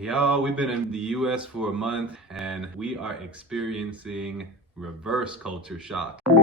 Y'all, we've been in the US for a month and we are experiencing reverse culture shock. I'm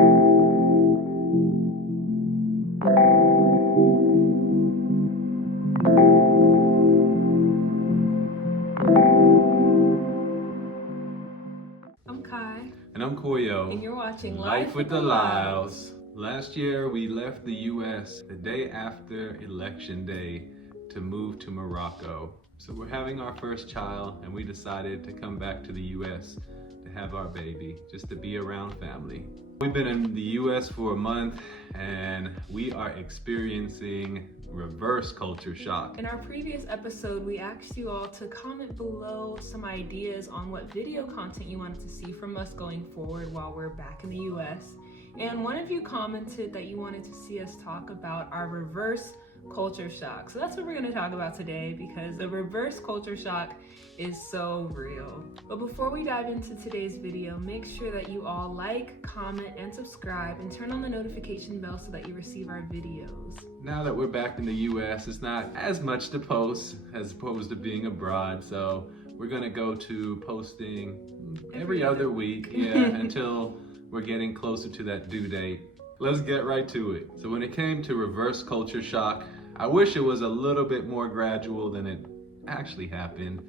Kai. And I'm Koyo. And you're watching Life with the Lyles. Last year, we left the US the day after Election Day to move to Morocco. So we're having our first child and we decided to come back to the US to have our baby, just to be around family. We've been in the US for a month and we are experiencing reverse culture shock. In our previous episode, we asked you all to comment below some ideas on what video content you wanted to see from us going forward while we're back in the US. And one of you commented that you wanted to see us talk about our reverse culture shock. So that's what we're going to talk about today, because the reverse culture shock is so real. But before we dive into today's video, make sure that you all like, comment, and subscribe, and turn on the notification bell so that you receive our videos. Now that we're back in the US, it's not as much to post as opposed to being abroad, so we're going to go to posting every other week until we're getting closer to that due date. Let's get right to it. So when it came to reverse culture shock, I wish it was a little bit more gradual than it actually happened,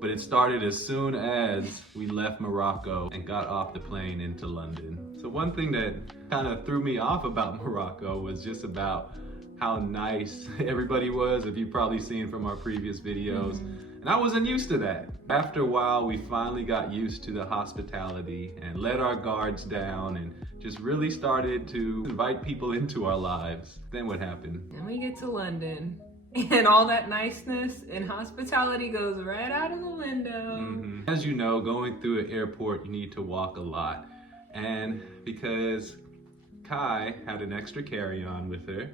but it started as soon as we left Morocco and got off the plane into London. So one thing that kind of threw me off about Morocco was just about how nice everybody was, if you've probably seen from our previous videos. And I wasn't used to that. After a while, we finally got used to the hospitality and let our guards down and just really started to invite people into our lives. Then what happened? And we get to London and all that niceness and hospitality goes right out of the window. As you know, going through an airport, you need to walk a lot. And because Kai had an extra carry-on with her,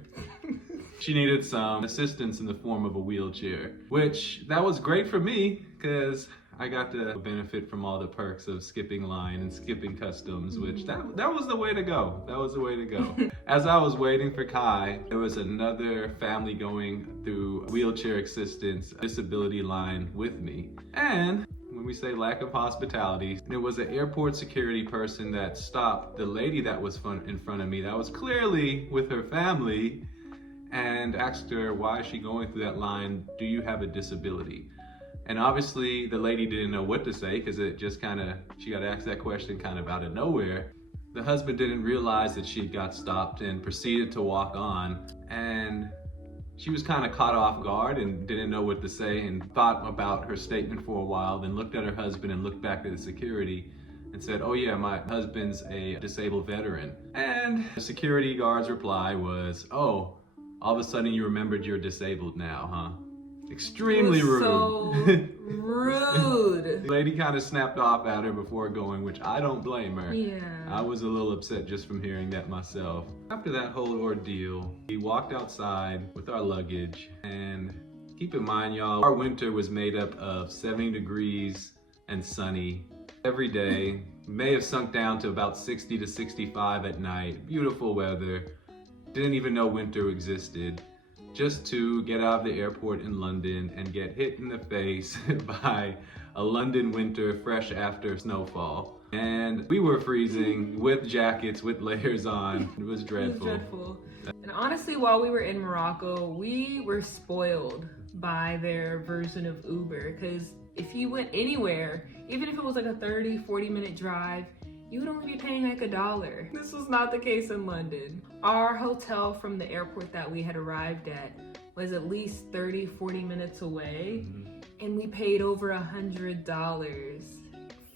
she needed some assistance in the form of a wheelchair, which that was great for me because I got to benefit from all the perks of skipping line and skipping customs, which that was the way to go. That was the way to go. As I was waiting for Kai, there was another family going through wheelchair assistance disability line with me. And when we say lack of hospitality, there was an airport security person that stopped the lady that was in front of me that was clearly with her family and asked her, why is she going through that line? Do you have a disability? And obviously the lady didn't know what to say because it just she got asked that question kind of out of nowhere. The husband didn't realize that she got stopped and proceeded to walk on. And she was kind of caught off guard and didn't know what to say and thought about her statement for a while, then looked at her husband and looked back at the security and said, oh yeah, my husband's a disabled veteran. And the security guard's reply was, oh, all of a sudden you remembered you're disabled now, huh? Extremely rude. So rude. The lady kind of snapped off at her before going, which I don't blame her. Yeah. I was a little upset just from hearing that myself. After that whole ordeal, we walked outside with our luggage, and keep in mind, y'all, our winter was made up of 70 degrees and sunny every day. May have sunk down to about 60 to 65 at night. Beautiful weather. Didn't even know winter existed. Just to get out of the airport in London and get hit in the face by a London winter fresh after snowfall. And we were freezing with jackets, with layers on. It was dreadful. It was dreadful. And honestly, while we were in Morocco, we were spoiled by their version of Uber, because if you went anywhere, even if it was like a 30-40 minute drive, you would only be paying like $1. This was not the case in London. Our hotel from the airport that we had arrived at was at least 30-40 minutes away, and we paid over $100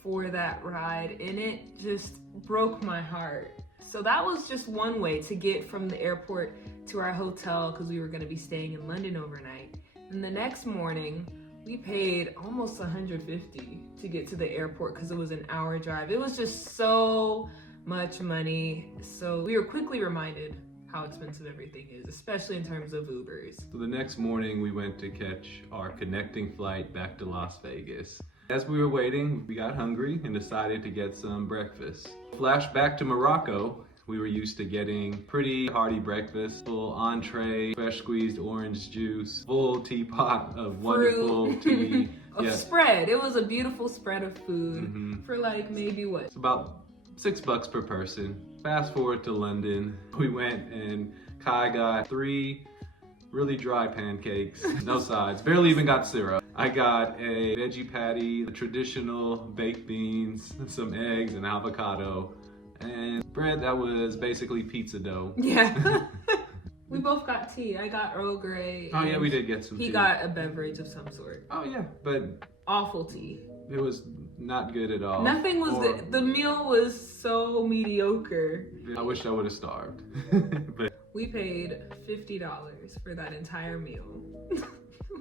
for that ride, and it just broke my heart. So that was just one way to get from the airport to our hotel, because we were going to be staying in London overnight. And the next morning, we paid almost $150 to get to the airport because it was an hour drive. It was just so much money. So we were quickly reminded how expensive everything is, especially in terms of Ubers. So the next morning we went to catch our connecting flight back to Las Vegas. As we were waiting, we got hungry and decided to get some breakfast. Flash back to Morocco. We were used to getting pretty hearty breakfast, full entree, fresh squeezed orange juice, full teapot of wonderful tea, a Yeah. spread. It was a beautiful spread of food Mhm. for like maybe what? It's about $6 per person. Fast forward to London. We went and Kai got 3 really dry pancakes, no sides, barely even got syrup. I got a veggie patty, the traditional baked beans, some eggs, and avocado, and bread that was basically pizza dough. Yeah. We both got tea. I got Earl Grey. Oh yeah, and we did get some tea. He got a beverage of some sort. Oh yeah, but Awful tea. it was not good at all. Nothing was good. The meal was so mediocre. I wish I would have starved. But We paid $50 for that entire meal.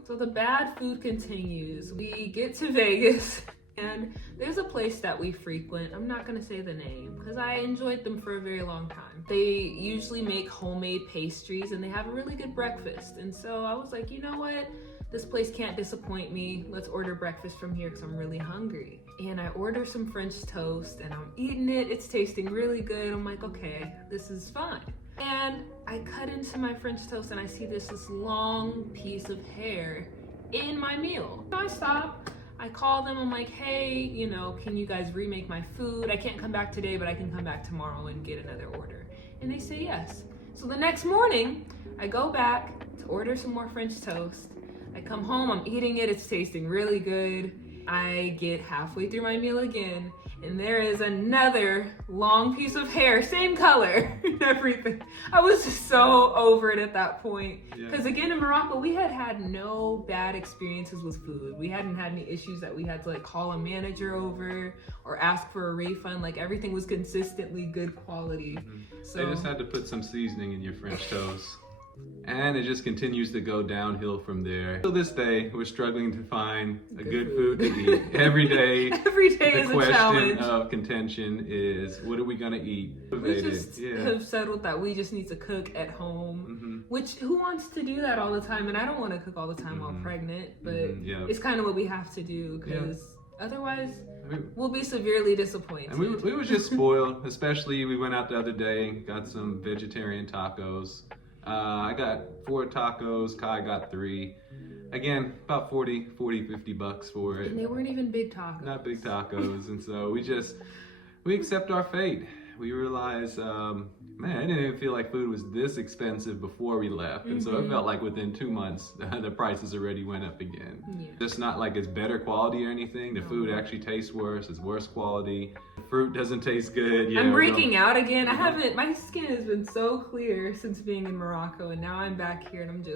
So the bad food continues. We get to Vegas and there's a place that we frequent. I'm not gonna say the name because I enjoyed them for a very long time. They usually make homemade pastries and they have a really good breakfast. And so I was like, you know what? This place can't disappoint me. Let's order breakfast from here because I'm really hungry. And I order some French toast and I'm eating it. It's tasting really good. I'm like, okay, this is fine. And I cut into my French toast and I see this long piece of hair in my meal. So I stop, I call them, I'm like, hey, you know, can you guys remake my food? I can't come back today, but I can come back tomorrow and get another order. And they say yes. So the next morning, I go back to order some more French toast. I come home, I'm eating it, it's tasting really good. I get halfway through my meal again, and there is another long piece of hair, same color and everything. I was just so over it at that point. Because again, in Morocco, we had no bad experiences with food. We hadn't had any issues that we had to like call a manager over or ask for a refund. Like everything was consistently good quality. So they just had to put some seasoning in your French toast. And it just continues to go downhill from there. To this day, we're struggling to find a good food to eat. Every day, every day is a challenge. The question of contention is, what are we gonna eat? We just have settled that we just need to cook at home. Which, who wants to do that all the time? And I don't want to cook all the time while pregnant, but it's kind of what we have to do because otherwise we'll be severely disappointed. And we were just spoiled, especially we went out the other day, got some vegetarian tacos. I got 4 tacos, Kai got 3. Again, about 40, 50 bucks for it. And they weren't even big tacos. Not big tacos. And so we accept our fate. We realize, man, I didn't even feel like food was this expensive before we left. And so it felt like within 2 months, the prices already went up again. Yeah. Just not like it's better quality or anything. The food actually tastes worse. It's worse quality. The fruit doesn't taste good. Yeah, I'm breaking out again. My skin has been so clear since being in Morocco. And now I'm back here and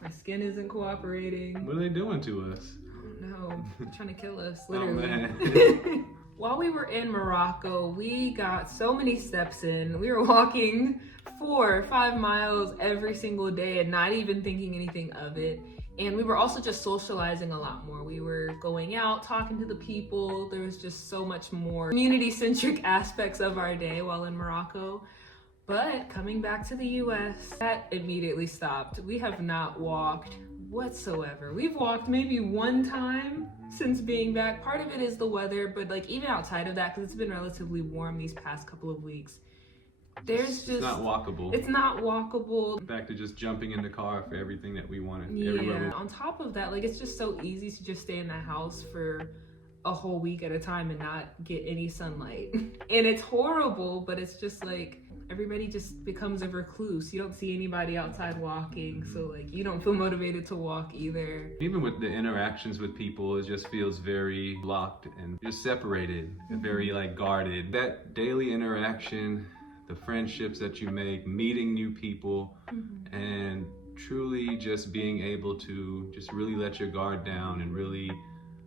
my skin isn't cooperating. What are they doing to us? Oh no, they're trying to kill us, literally. Oh, man. While we were in Morocco, we got so many steps in. We were walking 4 or 5 miles every single day and not even thinking anything of it. And we were also just socializing a lot more. We were going out, talking to the people. There was just so much more community-centric aspects of our day while in Morocco. But coming back to the US, that immediately stopped. We have not walked whatsoever. We've walked maybe 1 time since being back. Part of it is the weather, but like even outside of that, because it's been relatively warm these past couple of weeks, it's not walkable. It's not walkable. Back to just jumping in the car for everything that we wanted. Yeah. On top of that, like it's just so easy to just stay in the house for a whole week at a time and not get any sunlight. And it's horrible, but it's just like everybody just becomes a recluse. You don't see anybody outside walking, so like you don't feel motivated to walk either. Even with the interactions with people, it just feels very locked and just separated, very like guarded. That daily interaction, the friendships that you make, meeting new people, and truly just being able to just really let your guard down and really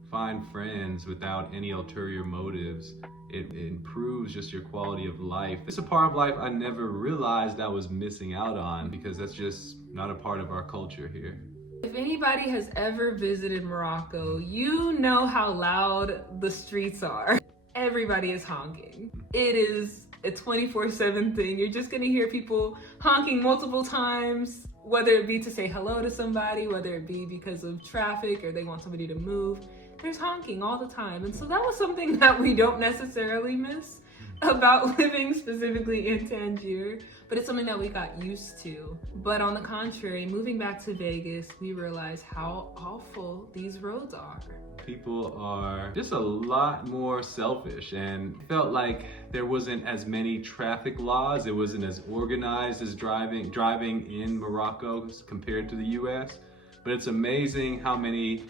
find friends without any ulterior motives. It improves just your quality of life. It's a part of life I never realized I was missing out on because that's just not a part of our culture here. If anybody has ever visited Morocco, you know how loud the streets are. Everybody is honking. It is a 24/7 thing. You're just gonna hear people honking multiple times, whether it be to say hello to somebody, whether it be because of traffic or they want somebody to move. There's honking all the time. And so that was something that we don't necessarily miss about living specifically in Tangier, but it's something that we got used to. But on the contrary, moving back to Vegas, we realized how awful these roads are. People are just a lot more selfish, and felt like there wasn't as many traffic laws. It wasn't as organized as driving in Morocco compared to the US. But it's amazing how many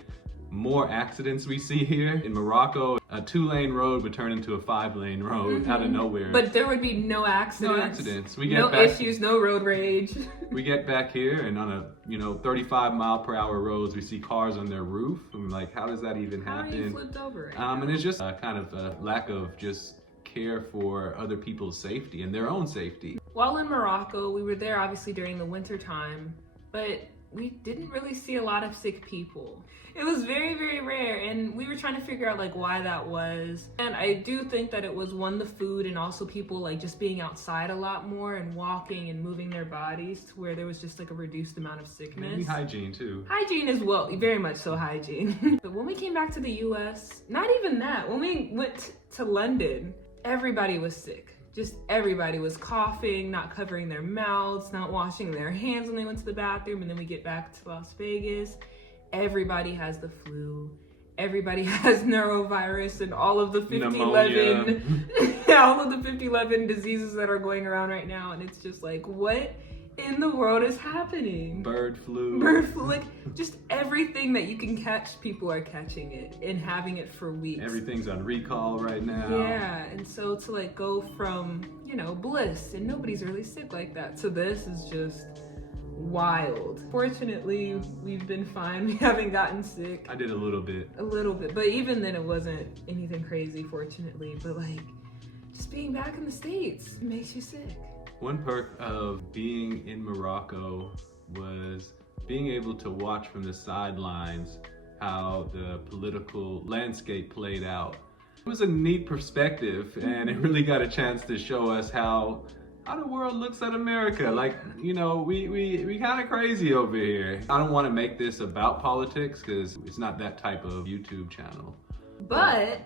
more accidents we see here. In Morocco, a 2-lane road would turn into a 5-lane road out of nowhere. But there would be no accidents. No accidents. No issues, no road rage. We get back here and on a 35-mile-per-hour roads, we see cars on their roof. I'm like, how does that even happen? How are you flipped over right And it's just a kind of a lack of just care for other people's safety and their own safety. While in Morocco, we were there obviously during the winter time, but we didn't really see a lot of sick people. It was very, very rare, and we were trying to figure out like why that was. And I do think that it was one, the food, and also people like just being outside a lot more and walking and moving their bodies to where there was just like a reduced amount of sickness. Maybe hygiene too. Hygiene as well, very much so hygiene. But when we came back to the US, not even that. When we went to London, everybody was sick. Just everybody was coughing, not covering their mouths, not washing their hands when they went to the bathroom. And then we get back to Las Vegas. Everybody has the flu. Everybody has norovirus and all of the 5011 all of the 5011 diseases that are going around right now. And it's just like, what in the world is happening? Bird flu, like just everything that you can catch, people are catching it and having it for weeks. Everything's on recall right now. Yeah, and so to like go from, bliss and nobody's really sick like that to this is just wild. Fortunately, we've been fine. We haven't gotten sick. I did a little bit, but even then it wasn't anything crazy, fortunately. But like just being back in the States makes you sick. One perk of being in Morocco was being able to watch from the sidelines how the political landscape played out. It was a neat perspective, and it really got a chance to show us how the world looks at America. Like, we kind of crazy over here. I don't want to make this about politics because it's not that type of YouTube channel. But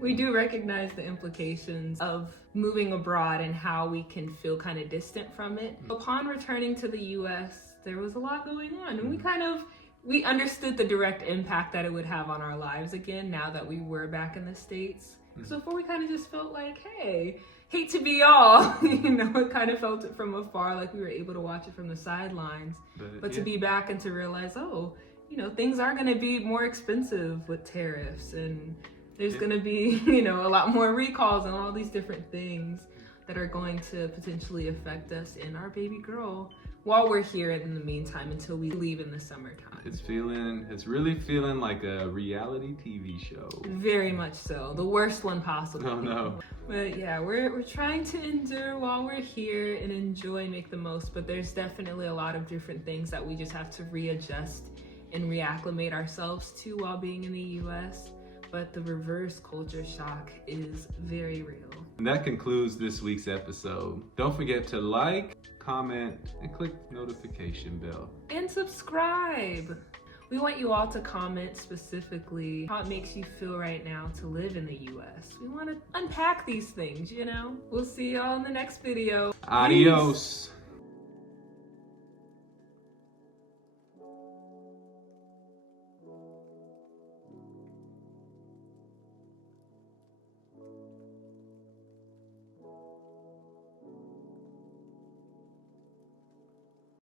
we do recognize the implications of moving abroad and how we can feel kind of distant from it. Upon returning to the US, there was a lot going on, and we understood the direct impact that it would have on our lives again now that we were back in the States. So before we kind of just felt like, hey, hate to be y'all, it kind of felt it from afar, like we were able to watch it from the sidelines. But to be back and to realize, things are going to be more expensive with tariffs, and there's going to be, a lot more recalls and all these different things that are going to potentially affect us and our baby girl while we're here in the meantime until we leave in the summertime. It's really feeling like a reality TV show. Very much so. The worst one possible. Oh no. But yeah, we're trying to endure while we're here and enjoy and make the most, but there's definitely a lot of different things that we just have to readjust and reacclimate ourselves to while being in the US. But the reverse culture shock is very real. And that concludes this week's episode. Don't forget to like, comment, and click the notification bell. And subscribe. We want you all to comment specifically how it makes you feel right now to live in the US. We want to unpack these things, We'll see y'all in the next video. Adios. Peace.